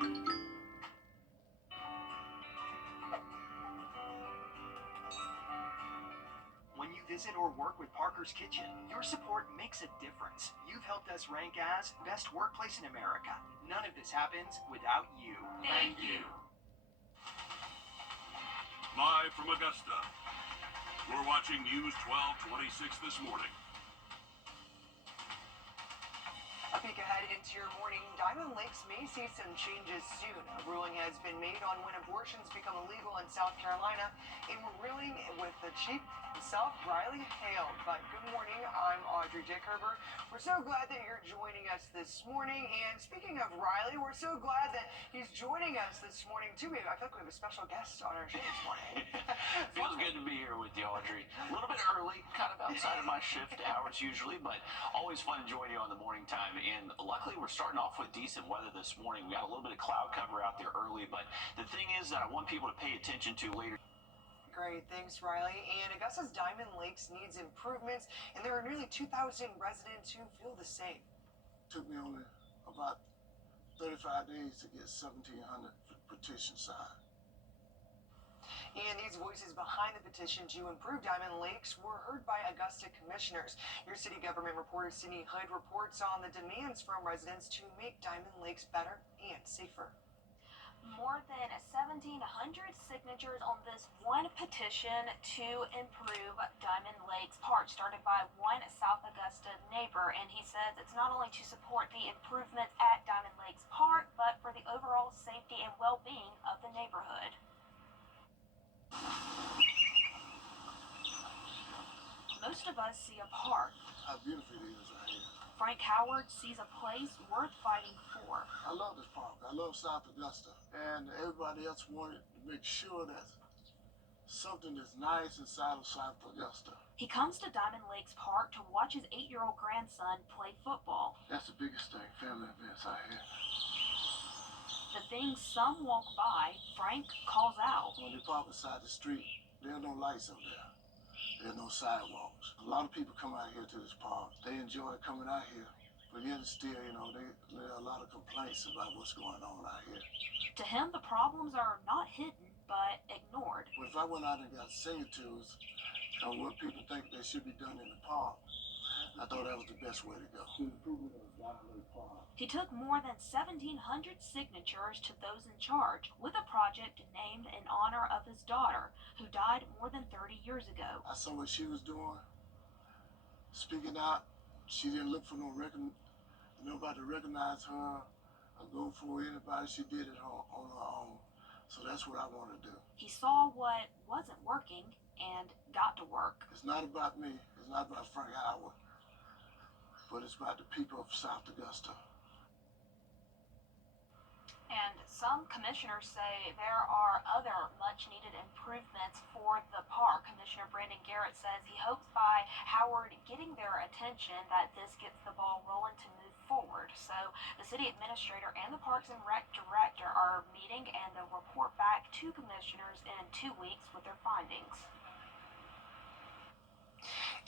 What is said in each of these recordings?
When you visit or work with Parker's Kitchen, your support makes a difference. You've helped us rank as Best Workplace in America. None of this happens without you. Thank you. Live from Augusta, we're watching News 1226 this morning. A peek ahead into your morning, Diamond Lakes may see some changes soon. A ruling has been made on when abortions become illegal in South Carolina, and we're reeling with the chief himself, Riley Hale. But good morning, I'm Audrey Dickerber. We're so glad that you're joining us this morning. And speaking of Riley, we're so glad that he's joining us this morning too. I feel like we have a special guest on our show this morning. Feels good to be here with you, Audrey. A little bit early, kind of outside of my shift hours usually, but always fun to join you on the morning time. And luckily, we're starting off with decent weather this morning. We got a little bit of cloud cover out there early, but the thing is that I want people to pay attention to later. Great, thanks, Riley. And Augusta's Diamond Lakes needs improvements, and there are nearly 2,000 residents who feel the same. Took me only about 35 days to get 1,700 petitions signed. And these voices behind the petition to improve Diamond Lakes were heard by Augusta commissioners. Your city government reporter Sydney Hood reports on the demands from residents to make Diamond Lakes better and safer. More than 1,700 signatures on this one petition to improve Diamond Lakes Park, started by one South Augusta neighbor, and he says it's not only to support the improvements at Diamond Lakes Park, but for the overall safety and well-being of the neighborhood. Most of us see a park. How beautiful it is out here. Frank Howard sees a place worth fighting for. I love this park. I love South Augusta. And everybody else wanted to make sure that something is nice inside of South Augusta. He comes to Diamond Lakes Park to watch his 8-year-old grandson play football. That's the biggest thing, family events out here. The things some walk by, Frank calls out. When they park beside the street, there are no lights up there. There are no sidewalks. A lot of people come out here to this park. They enjoy coming out here. But yet still, there are a lot of complaints about what's going on out here. To him, the problems are not hidden, but ignored. But if I went out and got signatures on what people think they should be done in the park, I thought that was the best way to go. The improvement of Diamond Lake Park. He took more than 1,700 signatures to those in charge with a project named in honor of his daughter, who died more than 30 years ago. I saw what she was doing, speaking out. She didn't look for nobody to recognize her or go for anybody. She did it on her own. So that's what I want to do. He saw what wasn't working and got to work. It's not about me. It's not about Frank Howard. But it's about the people of South Augusta. And some commissioners say there are other much-needed improvements for the park. Commissioner Brandon Garrett says he hopes by Howard getting their attention that this gets the ball rolling to move forward. So the city administrator and the Parks and Rec director are meeting, and they'll report back to commissioners in 2 weeks with their findings.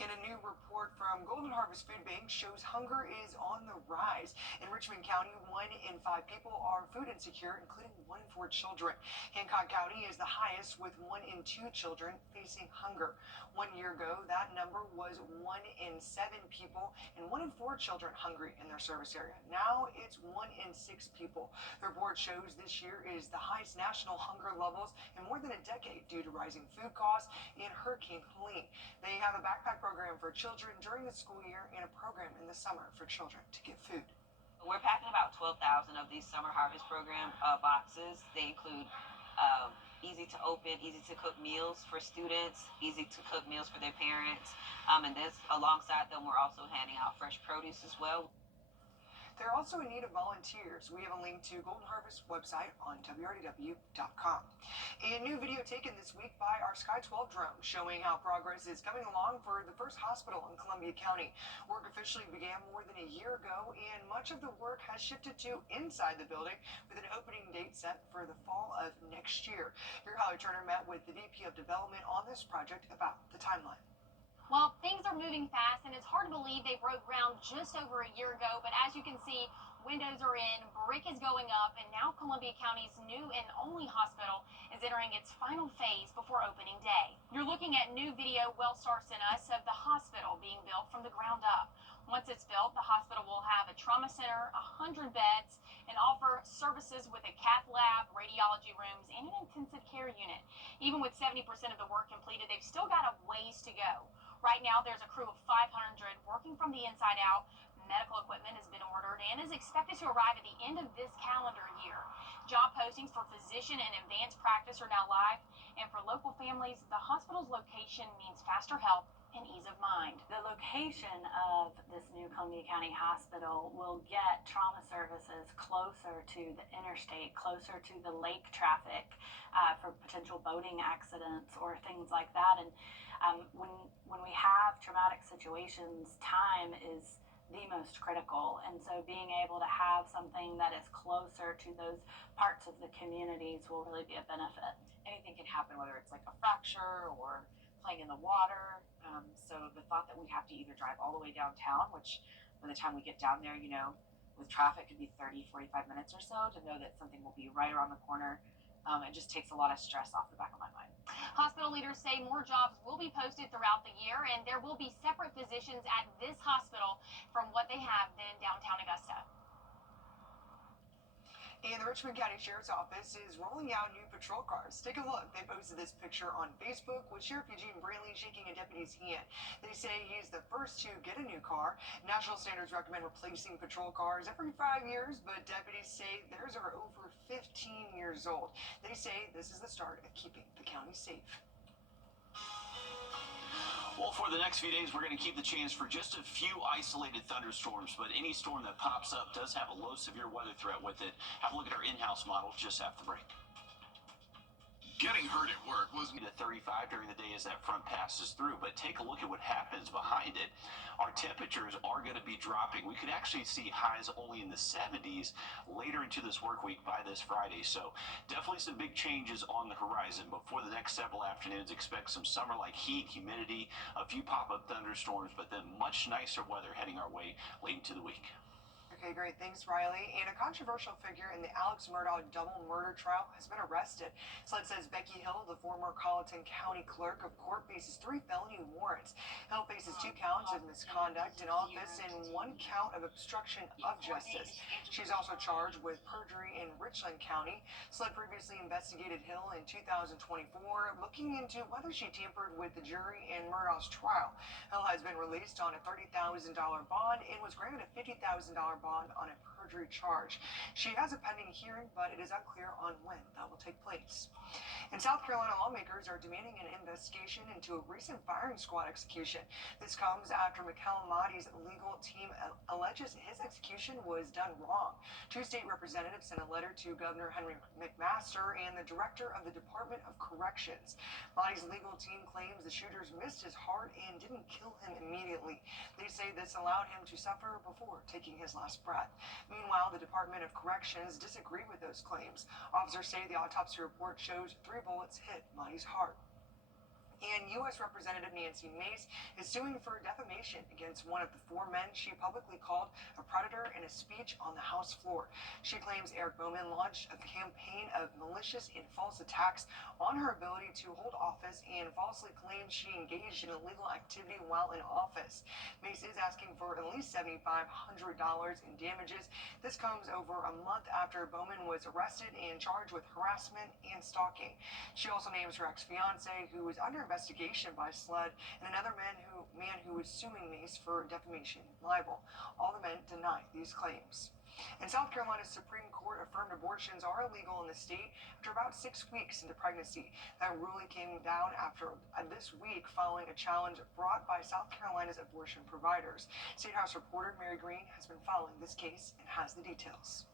And a new report from Golden Harvest Food Bank shows hunger is on the rise. In Richmond County, 1 in 5 people are food insecure, including 1 in 4 children. Hancock County is the highest, with 1 in 2 children facing hunger. 1 year ago, that number was 1 in 7 people and 1 in 4 children hungry in their service area. Now it's 1 in 6 people. The report shows this year is the highest national hunger levels in more than a decade due to rising food costs and Hurricane Helene. They have a backpack program for children during the school year and a program in the summer for children to get food. We're packing about 12,000 of these summer harvest program boxes. They include easy to open, easy to cook meals for students, easy to cook meals for their parents. And this, alongside them, we're also handing out fresh produce as well. They're also in need of volunteers. We have a link to Golden Harvest website on Wrdw.com. A new video taken this week by our Sky 12 drone showing how progress is coming along for the first hospital in Columbia County. Work officially began more than a year ago, and much of the work has shifted to inside the building with an opening date set for the fall of next year. Your Holly Turner met with the VP of Development on this project about the timeline. Well, things are moving fast, and it's hard to believe they broke ground just over a year ago. But as you can see, Windows are in, brick is going up, and now Columbia County's new and only hospital is entering its final phase before opening day. You're looking at new video Wellstar sent us of the hospital being built from the ground up. Once it's built, the hospital will have a trauma center, 100 beds, and offer services with a cath lab, radiology rooms, and an intensive care unit. Even with 70% of the work completed, they've still got a ways to go. Right now, there's a crew of 500 working from the inside out. Medical equipment has been ordered and is expected to arrive at the end of this calendar year. Job postings for physician and advanced practice are now live, and for local families, the hospital's location means faster help and ease of mind. The location of this new Columbia County Hospital will get trauma services closer to the interstate, closer to the lake traffic for potential boating accidents or things like that. And when we have traumatic situations, time is the most critical, and so being able to have something that is closer to those parts of the communities will really be a benefit. Anything can happen, whether it's like a fracture or playing in the water. So the thought that we have to either drive all the way downtown, which by the time we get down there, with traffic could be 30, 45 minutes or so, to know that something will be right around the corner, it just takes a lot of stress off the back of my mind. Hospital leaders say more jobs will be posted throughout the year, and there will be separate positions at this hospital from what they have in downtown Augusta. And the Richmond County Sheriff's Office is rolling out new patrol cars. Take a look. They posted this picture on Facebook with Sheriff Eugene Brantley shaking a deputy's hand. They say he's the first to get a new car. National standards recommend replacing patrol cars every 5 years, but deputies say theirs are over 15 years old. They say this is the start of keeping the county safe. Well, for the next few days, we're going to keep the chance for just a few isolated thunderstorms, but any storm that pops up does have a low severe weather threat with it. Have a look at our in-house model just after the break. Getting hurt at work was To 35 during the day as that front passes through, but take a look at what happens behind it. Our temperatures are going to be dropping. We could actually see highs only in the 70s later into this work week by this Friday, so definitely some big changes on the horizon. But for the next several afternoons, expect some summer-like heat, humidity, a few pop-up thunderstorms, but then much nicer weather heading our way late into the week. Okay, great. Thanks, Riley. And a controversial figure in the Alex Murdaugh double murder trial has been arrested. SLED says Becky Hill, the former Colleton County Clerk of Court, faces 3 felony warrants. Hill faces 2 counts of misconduct in office and 1 count of obstruction of justice. She's also charged with perjury in Richland County. SLED previously investigated Hill in 2024, looking into whether she tampered with the jury in Murdaugh's trial. Hill has been released on a $30,000 bond and was granted a $50,000 bond on a perjury charge. She has a pending hearing, but it is unclear on when that will take place. In South Carolina, lawmakers are demanding an investigation into a recent firing squad execution. This comes after Mikel Mahdi's legal team alleges his execution was done wrong. 2 state representatives sent a letter to Governor Henry McMaster and the director of the Department of Corrections. Mahdi's legal team claims the shooters missed his heart and didn't kill him immediately. They say this allowed him to suffer before taking his last breath. Meanwhile, the Department of Corrections disagree with those claims. Officers say the autopsy report shows 3 bullets hit Mahdi's heart. And U.S. Representative Nancy Mace is suing for defamation against one of the 4 men she publicly called a predator in a speech on the House floor. She claims Eric Bowman launched a campaign of malicious and false attacks on her ability to hold office and falsely claims she engaged in illegal activity while in office. Mace is asking for at least $7,500 in damages. This comes over a month after Bowman was arrested and charged with harassment and stalking. She also names her ex-fiance, who is under investigation by SLED, and another man who is suing Mace for defamation and libel. All the men deny these claims. And South Carolina's Supreme Court affirmed abortions are illegal in the state after about 6 weeks into pregnancy. That ruling came down after this week following a challenge brought by South Carolina's abortion providers. State House reporter Mary Green has been following this case and has the details.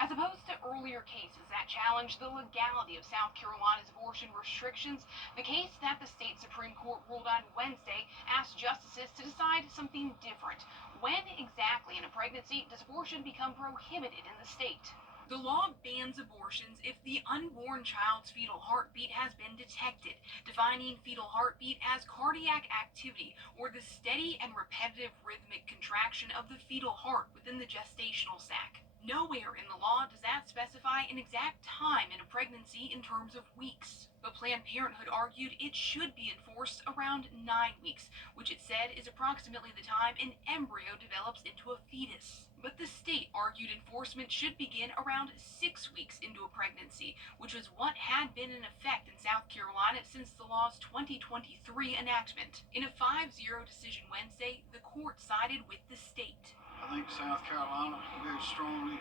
As opposed to earlier cases that challenged the legality of South Carolina's abortion restrictions, the case that the state Supreme Court ruled on Wednesday asked justices to decide something different. When exactly in a pregnancy does abortion become prohibited in the state? The law bans abortions if the unborn child's fetal heartbeat has been detected, defining fetal heartbeat as cardiac activity or the steady and repetitive rhythmic contraction of the fetal heart within the gestational sac. Nowhere in the law does that specify an exact time in a pregnancy in terms of weeks. But Planned Parenthood argued it should be enforced around 9 weeks, which it said is approximately the time an embryo develops into a fetus. But the state argued enforcement should begin around 6 weeks into a pregnancy, which was what had been in effect in South Carolina since the law's 2023 enactment. In a 5-0 decision Wednesday, the court sided with the state. I think South Carolina very strongly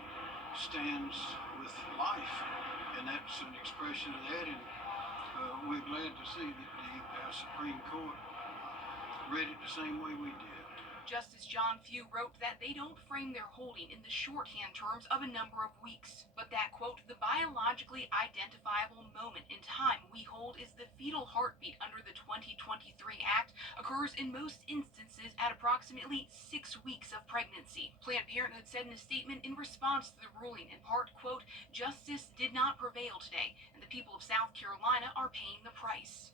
stands with life, and that's an expression of that, and we're glad to see that the Supreme Court read it the same way we did. Justice John Few wrote that they don't frame their holding in the shorthand terms of a number of weeks, but that, quote, the biologically identifiable moment in time we hold is the fetal heartbeat under the 2023 Act occurs in most instances at approximately 6 weeks of pregnancy. Planned Parenthood said in a statement in response to the ruling, in part, quote, justice did not prevail today, and the people of South Carolina are paying the price.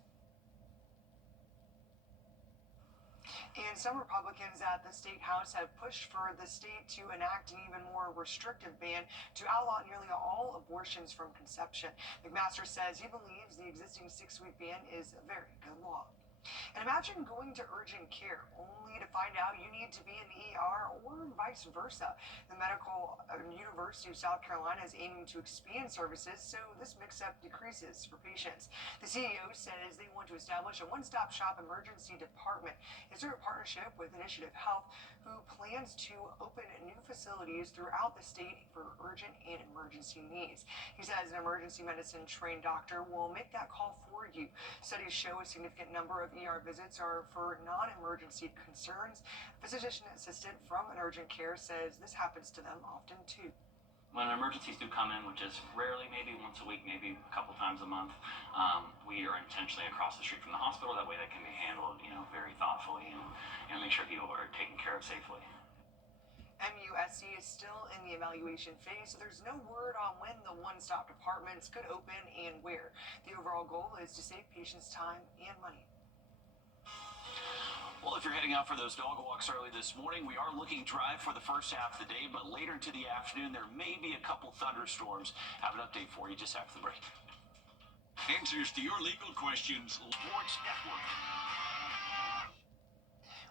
And some Republicans at the state house have pushed for the state to enact an even more restrictive ban to outlaw nearly all abortions from conception. McMaster says he believes the existing 6-week ban is a very good law. And imagine going to urgent care only to find out you need to be in the ER or vice versa. The Medical University of South Carolina is aiming to expand services so this mix-up decreases for patients. The CEO says they want to establish a one-stop shop emergency department. It's a partnership with Initiative Health, who plans to open new facilities throughout the state for urgent and emergency needs. He says an emergency medicine trained doctor will make that call for you. Studies show a significant number of ER visits are for non-emergency concerns. A physician assistant from an urgent care says this happens to them often too. When emergencies do come in, which is rarely, maybe once a week, maybe a couple times a month, we are intentionally across the street from the hospital. That way that can be handled, very thoughtfully and make sure people are taken care of safely. MUSC is still in the evaluation phase, so there's no word on when the one-stop departments could open and where. The overall goal is to save patients time and money. Well, if you're heading out for those dog walks early this morning, we are looking dry for the first half of the day, but later into the afternoon, there may be a couple thunderstorms. Have an update for you just after the break. Answers to your legal questions. Sports Network.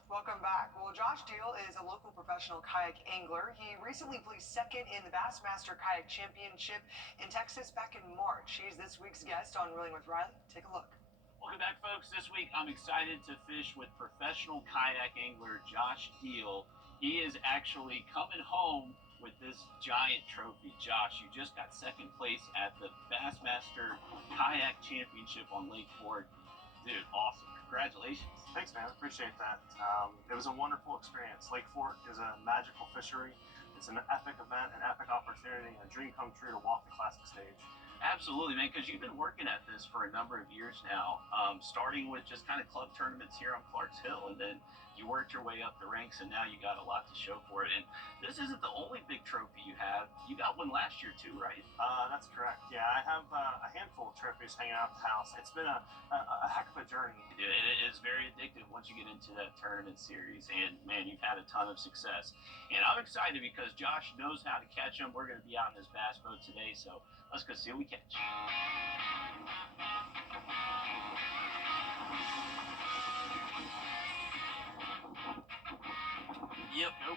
Welcome back. Well, Josh Deal is a local professional kayak angler. He recently placed second in the Bassmaster Kayak Championship in Texas back in March. He's this week's guest on Reeling with Riley. Take a look. Welcome back, folks. This week, I'm excited to fish with professional kayak angler Josh Deal. He is actually coming home with this giant trophy. Josh, you just got second place at the Bassmaster Kayak Championship on Lake Fork. Dude, awesome. Congratulations. Thanks, man. Appreciate that. It was a wonderful experience. Lake Fork is a magical fishery. It's an epic event, an epic opportunity, and a dream come true to walk the classic stage. Absolutely, man, because you've been working at this for a number of years now, starting with just kind of club tournaments here on Clarks Hill, and then you worked your way up the ranks, and now you got a lot to show for it. And this isn't the only big trophy you have. You got one last year, too, right? That's correct. Yeah, I have a handful of trophies hanging out at the house. It's been a heck of a journey. It is very addictive once you get into that tournament series, and, man, you've had a ton of success. And I'm excited because Josh knows how to catch them. We're going to be out in his bass boat today, so let's go see what we catch. Yep. Nope.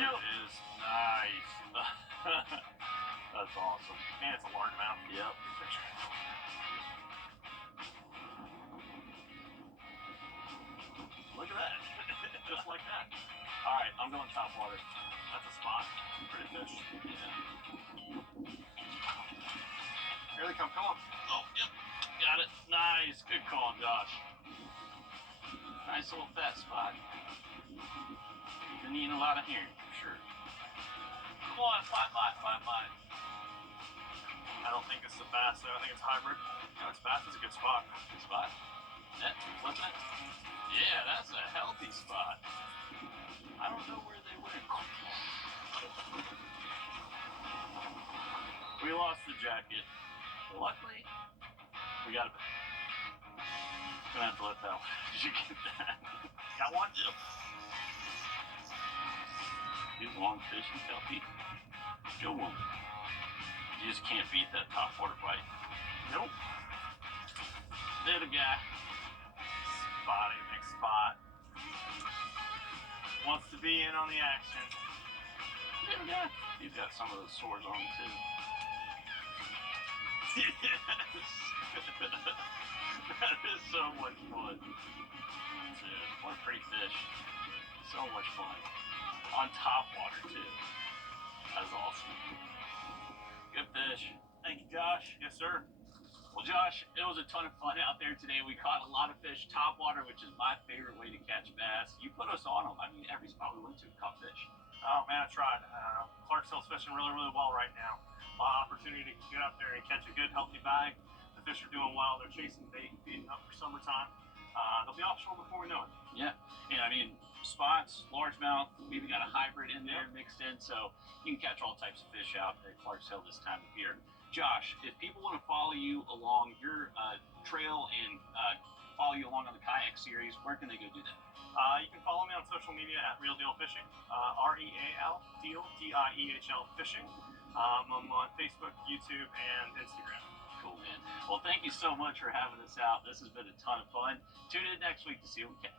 Yep. It is. Nice. That's awesome. And it's a largemouth. Yep. Good picture. Look at that. Just like that. All right, I'm going top water. That's a spot. Pretty fish. Yeah. Here they come. Come on. Oh, yep. Got it. Nice. Good call, Josh. Nice little fat spot. Been eating a lot of herring, for sure. Come on, flat line. I don't think it's a bass, though. I think it's hybrid. No, it's bass. It's a good spot. Good spot. Net, flipping it. Yeah, that's a healthy spot. I don't know where they went. jacket. But luckily, we got a bag. Gonna have to let that one. Did you get that? Got one? Yep. These long fishing kelpie. Good one. You just can't beat that top water bite. Nope. There the guy. Spotty McSpot. Wants to be in on the action. There the guy. He's got some of those swords on him too. Yes. That is so much fun. Dude, what a pretty fish. So much fun. On top water too. That's awesome. Good fish. Thank you, Josh. Yes, sir. Well, Josh, it was a ton of fun out there today. We caught a lot of fish top water, which is my favorite way to catch bass. You put us on them. I mean, every spot we went to, we caught fish. Oh, man, I tried. Clarksville's fishing really, really well right now. A lot of opportunity to get up there and catch a good, healthy bag. The fish are doing well. They're chasing bait, feeding up for summertime. They'll be offshore before we know it. Yeah. Yeah, I mean, spots, largemouth, we even got a hybrid in there mixed in, so you can catch all types of fish out at Clarksville this time of year. Josh, if people want to follow you along your trail and follow you along on the kayak series, where can they go do that? You can follow me on social media at Real Deal Fishing, REAL Deal, DIEHL Fishing. I'm on Facebook, YouTube, and Instagram. Cool, man. Well, thank you so much for having us out. This has been a ton of fun. Tune in next week to see what we catch.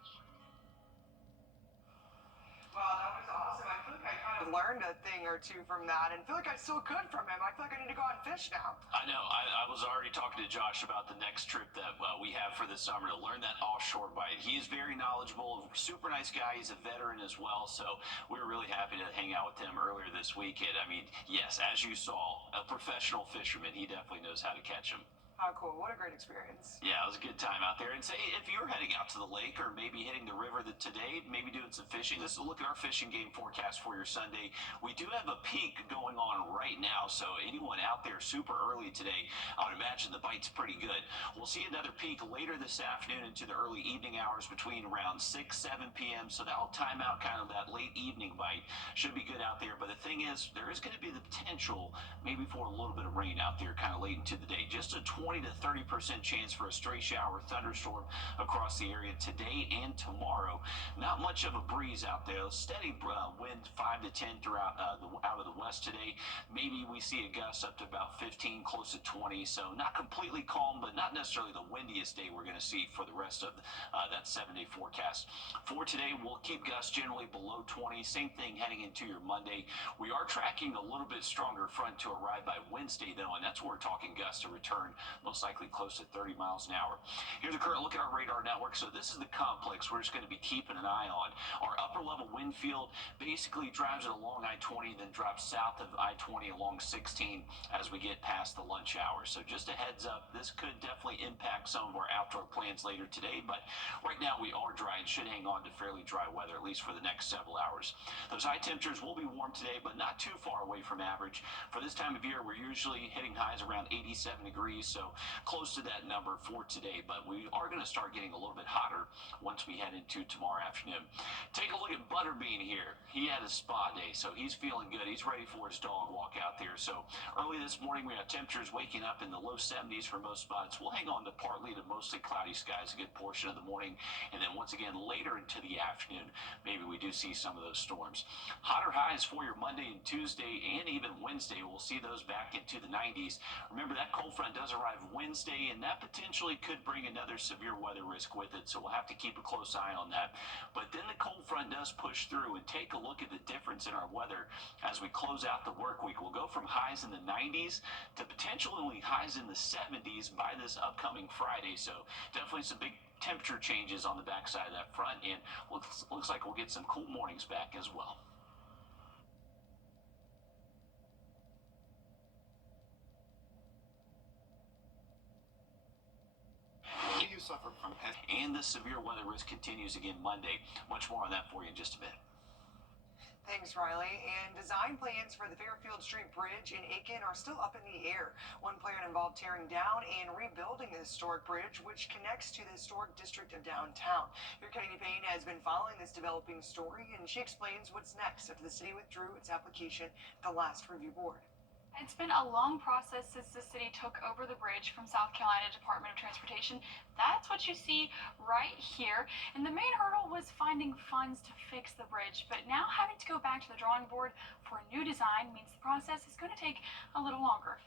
Well, that was awesome. I feel like I kind of learned a thing or two from that and feel like I still could from him. I feel like I need to go out and fish now. I know. I was already talking to Josh about the next trip that we have for this summer to learn that offshore bite. He is very knowledgeable, super nice guy. He's a veteran as well, so we were really happy to hang out with him earlier this weekend. I mean, yes, as you saw, a professional fisherman. He definitely knows how to catch them. How cool. What a great experience. Yeah, it was a good time out there. And say, if you're heading out to the lake or maybe hitting the river today, maybe doing some fishing, this is a look at our fishing game forecast for your Sunday. We do have a peak going on right now, so anyone out there super early today, I would imagine the bite's pretty good. We'll see another peak later this afternoon into the early evening hours between around 6, 7 p.m., so that'll time out kind of that late evening bite. Should be good out there, but the thing is, there is going to be the potential maybe for a little bit of rain out there kind of late into the day. Just a 20 to 30% chance for a stray shower thunderstorm across the area today and tomorrow. Not much of a breeze out there. A steady wind 5 to 10 throughout out of the west today. Maybe we see a gust up to about 15, close to 20. So not completely calm, but not necessarily the windiest day we're going to see for the rest of that 7-day forecast. For today, we'll keep gusts generally below 20. Same thing heading into your Monday. We are tracking a little bit stronger front to arrive by Wednesday, though, and that's where we're talking gusts to return, most likely close to 30 miles an hour. Here's a current look at our radar network. So this is the complex we're just going to be keeping an eye on. Our upper level wind field basically drives it along I-20, then drops south of I-20 along 16 as we get past the lunch hour. So just a heads up, this could definitely impact some of our outdoor plans later today, but right now we are dry and should hang on to fairly dry weather, at least for the next several hours. Those high temperatures will be warm today, but not too far away from average. For this time of year, we're usually hitting highs around 87 degrees, so close to that number for today, but we are going to start getting a little bit hotter once we head into tomorrow afternoon. Take a look at Butterbean here. He had a spa day, so he's feeling good. He's ready for his dog walk out there. So early this morning, we have temperatures waking up in the low 70s for most spots. We'll hang on to partly to mostly cloudy skies a good portion of the morning, and then once again later into the afternoon, maybe we do see some of those storms. Hotter highs for your Monday and Tuesday and even Wednesday. We'll see those back into the 90s. Remember, that cold front does arrive Wednesday, and that potentially could bring another severe weather risk with it, so we'll have to keep a close eye on that. But then the cold front does push through, and take a look at the difference in our weather as we close out the work week. We'll go from highs in the 90s to potentially highs in the 70s by this upcoming Friday, so definitely some big temperature changes on the backside of that front, and looks like we'll get some cool mornings back as well. You suffer from pest. And the severe weather risk continues again Monday. Much more on that for you in just a bit. Thanks, Riley. And design plans for the Fairfield Street Bridge in Aiken are still up in the air. One plan involved tearing down and rebuilding the historic bridge, which connects to the historic district of downtown. Your Kennedy Payne has been following this developing story, and she explains what's next after the city withdrew its application at the last review board. It's been a long process since the city took over the bridge from South Carolina Department of Transportation. That's what you see right here. And the main hurdle was finding funds to fix the bridge. But now having to go back to the drawing board for a new design means the process is going to take a little longer.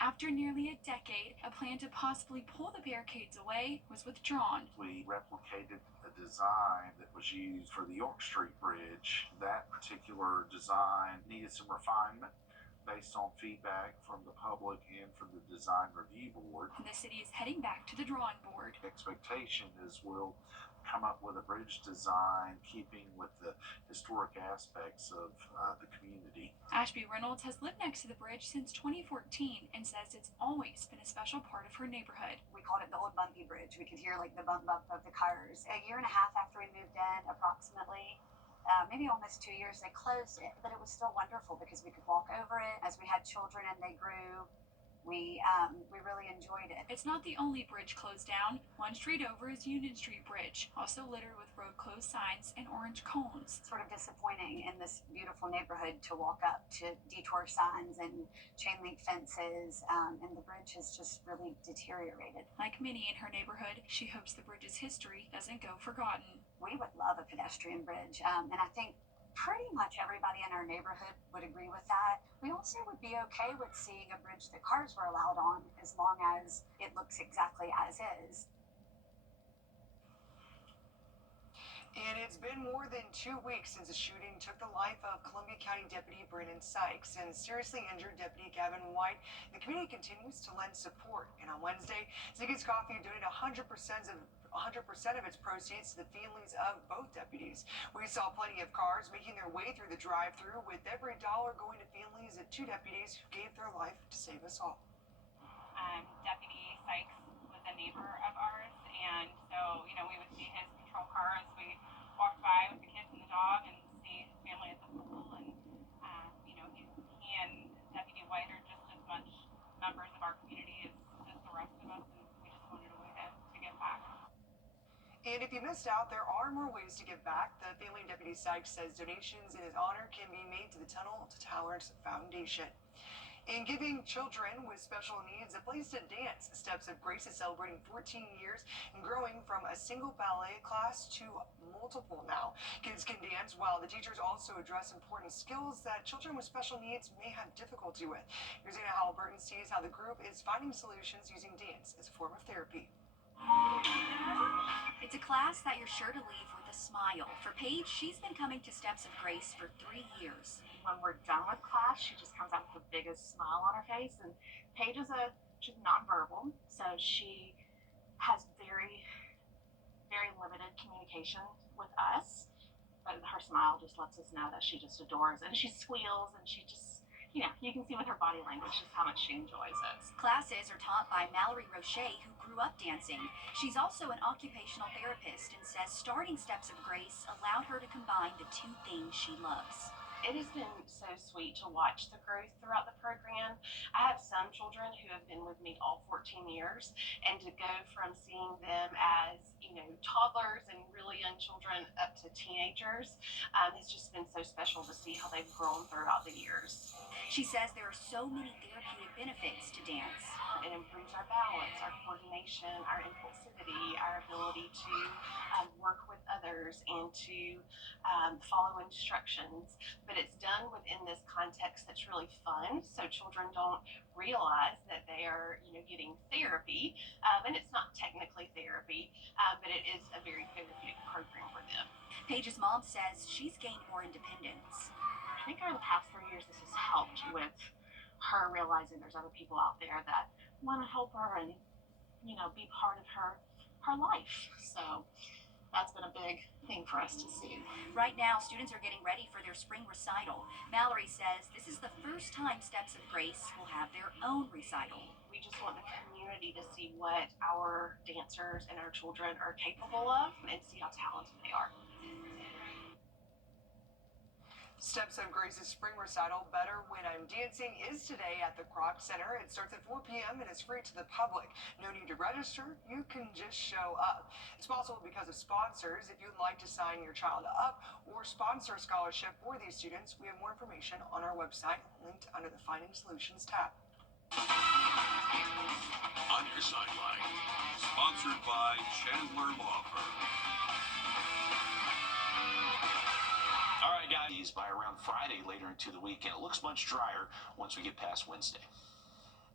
After nearly a decade, a plan to possibly pull the barricades away was withdrawn. We replicated a design that was used for the York Street Bridge. That particular design needed some refinement based on feedback from the public and from the design review board. The city is heading back to the drawing board. Expectation is we'll come up with a bridge design keeping with the historic aspects of the community. Ashby Reynolds has lived next to the bridge since 2014 and says it's always been a special part of her neighborhood. We called it the old bumpy bridge. We could hear like the bump bump of the cars. A year and a half after we moved in, approximately, maybe almost 2 years, they closed it, but it was still wonderful because we could walk over it. As we had children and they grew, we really enjoyed it. It's not the only bridge closed down. One street over is Union Street Bridge, also littered with road closed signs and orange cones. Sort of disappointing in this beautiful neighborhood to walk up to detour signs and chain link fences, and the bridge has just really deteriorated. Like many in her neighborhood, she hopes the bridge's history doesn't go forgotten. We would love a pedestrian bridge, and I think pretty much everybody in our neighborhood would agree with that. We also would be okay with seeing a bridge that cars were allowed on as long as it looks exactly as is. And it's been more than 2 weeks since a shooting took the life of Columbia County Deputy Brennan Sykes and seriously injured Deputy Gavin White. The community continues to lend support. And on Wednesday, Ziggy's Coffee donated 100% of its proceeds to the families of both deputies. We saw plenty of cars making their way through the drive-thru, with every dollar going to families of 2 deputies who gave their life to save us all. Deputy Sykes was a neighbor of ours, and so, we would see his patrol car as we walked by with the kids and the dog, and see his family at the pool, and, he and Deputy White are just as much members of our community as the rest of us, and we just wanted a way to give back. And if you missed out, there are more ways to give back. The family of Deputy Sykes says donations in his honor can be made to the Tunnel to Towers Foundation. In giving children with special needs a place to dance, Steps of Grace is celebrating 14 years and growing from a single ballet class to multiple now. Kids can dance while the teachers also address important skills that children with special needs may have difficulty with. Here's Anna Halliburton sees how the group is finding solutions using dance as a form of therapy. It's a class that you're sure to leave with a smile. For Paige, she's been coming to Steps of Grace for 3 years. When we're done with class, she just comes out with the biggest smile on her face. And Paige she's nonverbal, so she has very, very limited communication with us. But her smile just lets us know that she just adores, and she squeals, and she just, you can see with her body language just how much she enjoys it. Classes are taught by Mallory Roche, who grew up dancing. She's also an occupational therapist and says starting Steps of Grace allowed her to combine the 2 things she loves. It has been so sweet to watch the growth throughout the program. I have some children who have been with me all 14 years, and to go from seeing them as, toddlers and really young children up to teenagers has just been so special to see how they've grown throughout the years. She says there are so many therapeutic benefits to dance. It improves our balance, our coordination, our impulsivity, our ability to work with others and to follow instructions. But it's done within this context that's really fun, so children don't realize that they are, getting therapy, and it's not technically therapy, but it is a very therapeutic program for them. Paige's mom says she's gained more independence. I think over the past 3 years, this has helped with her realizing there's other people out there that want to help her and, be part of her life. So that's been a big thing for us to see. Right now, students are getting ready for their spring recital. Mallory says this is the first time Steps of Grace will have their own recital. We just want the community to see what our dancers and our children are capable of and see how talented they are. Steps of Grace's spring recital, Better When I'm Dancing, is today at the Kroc Center. It starts at 4 p.m. and is free to the public. No need to register. You can just show up. It's possible because of sponsors. If you'd like to sign your child up or sponsor a scholarship for these students, we have more information on our website, linked under the Finding Solutions tab. On your sideline, sponsored by Chandler Law Firm. All right, guys, by around Friday later into the week, and it looks much drier once we get past Wednesday.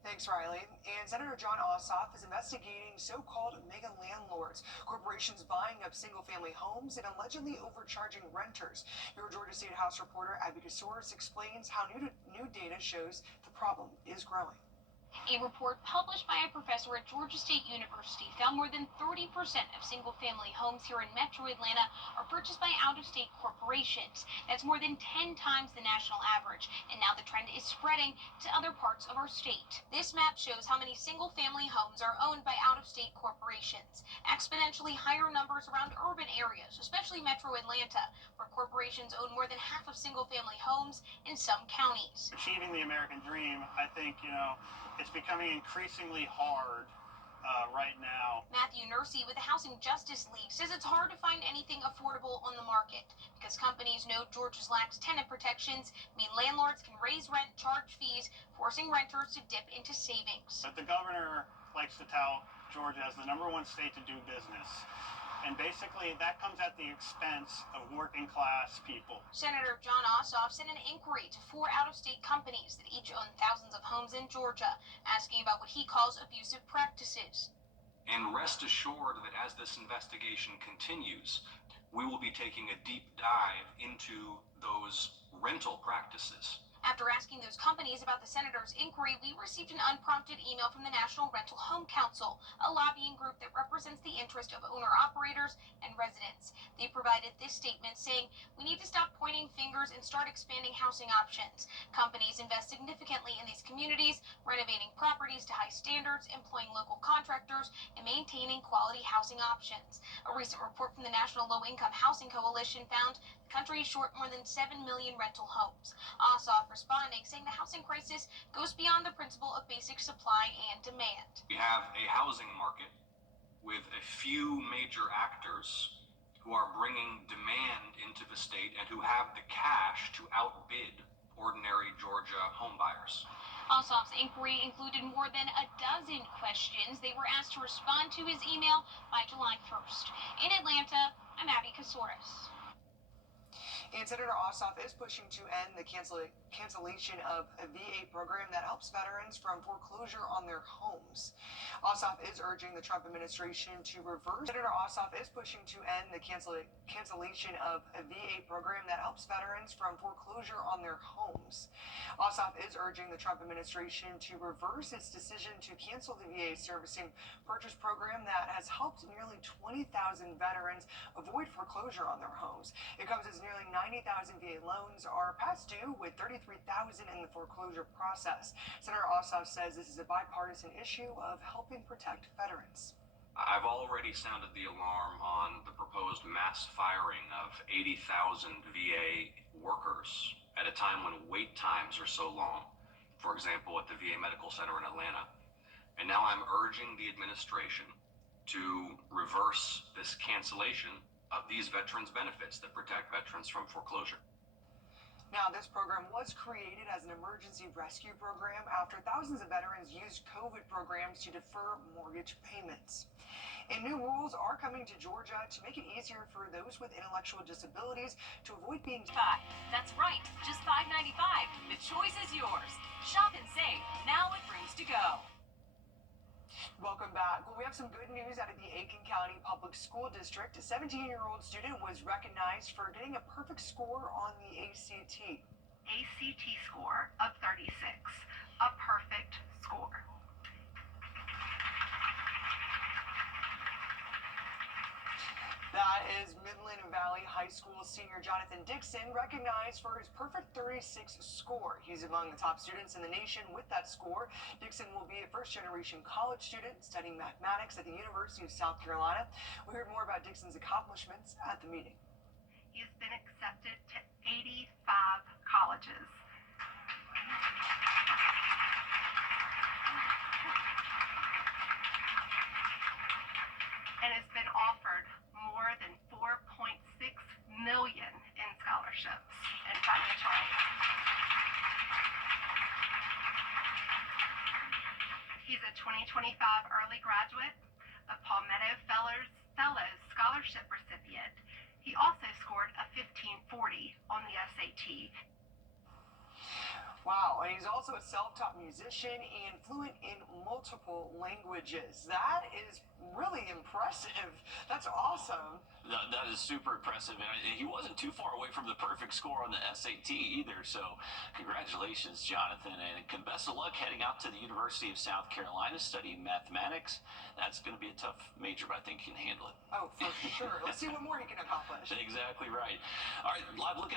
Thanks, Riley. And Senator John Ossoff is investigating so-called mega landlords, corporations buying up single-family homes and allegedly overcharging renters. Your Georgia State House reporter Abby Casoris explains how new data shows the problem is growing. A report published by a professor at Georgia State University found more than 30% of single-family homes here in Metro Atlanta are purchased by out-of-state corporations. That's more than 10 times the national average, and now the trend is spreading to other parts of our state. This map shows how many single-family homes are owned by out-of-state corporations. Exponentially higher numbers around urban areas, especially Metro Atlanta, where corporations own more than half of single-family homes in some counties. Achieving the American dream, I think, it's becoming increasingly hard right now. Matthew Nursey with the Housing Justice League says it's hard to find anything affordable on the market because companies know Georgia's lacks tenant protections mean landlords can raise rent, charge fees, forcing renters to dip into savings. But the governor likes to tout Georgia as the #1 state to do business. And basically, that comes at the expense of working class people. Senator John Ossoff sent an inquiry to 4 out-of-state companies that each own thousands of homes in Georgia, asking about what he calls abusive practices. And rest assured that as this investigation continues, we will be taking a deep dive into those rental practices. After asking those companies about the senator's inquiry, we received an unprompted email from the National Rental Home Council, a lobbying group that represents the interest of owner-operators and residents. They provided this statement saying, "We need to stop pointing fingers and start expanding housing options. Companies invest significantly in these communities, renovating properties to high standards, employing local contractors, and maintaining quality housing options." A recent report from the National Low-Income Housing Coalition found the country is short more than 7 million rental homes. Ossoff responding, saying the housing crisis goes beyond the principle of basic supply and demand. We have a housing market with a few major actors who are bringing demand into the state and who have the cash to outbid ordinary Georgia homebuyers. Ossoff's inquiry included more than a dozen questions. They were asked to respond to his email by July 1st. In Atlanta, I'm Abby Casoris. And Senator Ossoff is pushing to end the cancellation of a VA program that helps veterans from foreclosure on their homes. Ossoff is urging the Trump administration to reverse. Senator Ossoff is pushing to end the cancellation of a VA program that helps veterans from foreclosure on their homes. Ossoff is urging the Trump administration to reverse its decision to cancel the VA servicing purchase program that has helped nearly 20,000 veterans avoid foreclosure on their homes. It comes as nearly 90,000 VA loans are past due, with 33,000 in the foreclosure process. Senator Ossoff says this is a bipartisan issue of helping protect veterans. I've already sounded the alarm on the proposed mass firing of 80,000 VA workers at a time when wait times are so long, for example, at the VA Medical Center in Atlanta. And now I'm urging the administration to reverse this cancellation of these veterans' benefits that protect veterans from foreclosure. Now, this program was created as an emergency rescue program after thousands of veterans used COVID programs to defer mortgage payments. And new rules are coming to Georgia to make it easier for those with intellectual disabilities to avoid being... That's right, just $5.95. The choice is yours. Shop and save, now at Rooms to Go. Welcome back. Well, we have some good news out of the Aiken County Public School District. A 17-year-old student was recognized for getting a perfect score on the ACT. ACT score of 36, a perfect score. That is Midland Valley High School senior Jonathan Dixon, recognized for his perfect 36 score. He's among the top students in the nation with that score. Dixon will be a first-generation college student studying mathematics at the University of South Carolina. We heard more about Dixon's accomplishments at the meeting. He has been accepted to 85 colleges. And has been offered more than $4.6 million in scholarships and financial aid. He's a 2025 early graduate, a Palmetto Fellows Scholarship recipient. He also scored a 1540 on the SAT. Wow, and he's also a self-taught musician and fluent in multiple languages. That is really impressive. That's awesome. That is super impressive, and he wasn't too far away from the perfect score on the SAT either, so congratulations, Jonathan, and best of luck heading out to the University of South Carolina studying mathematics. That's going to be a tough major, but I think he can handle it. Oh, for sure. Let's see what more he can accomplish. Exactly right. All right, live lookout.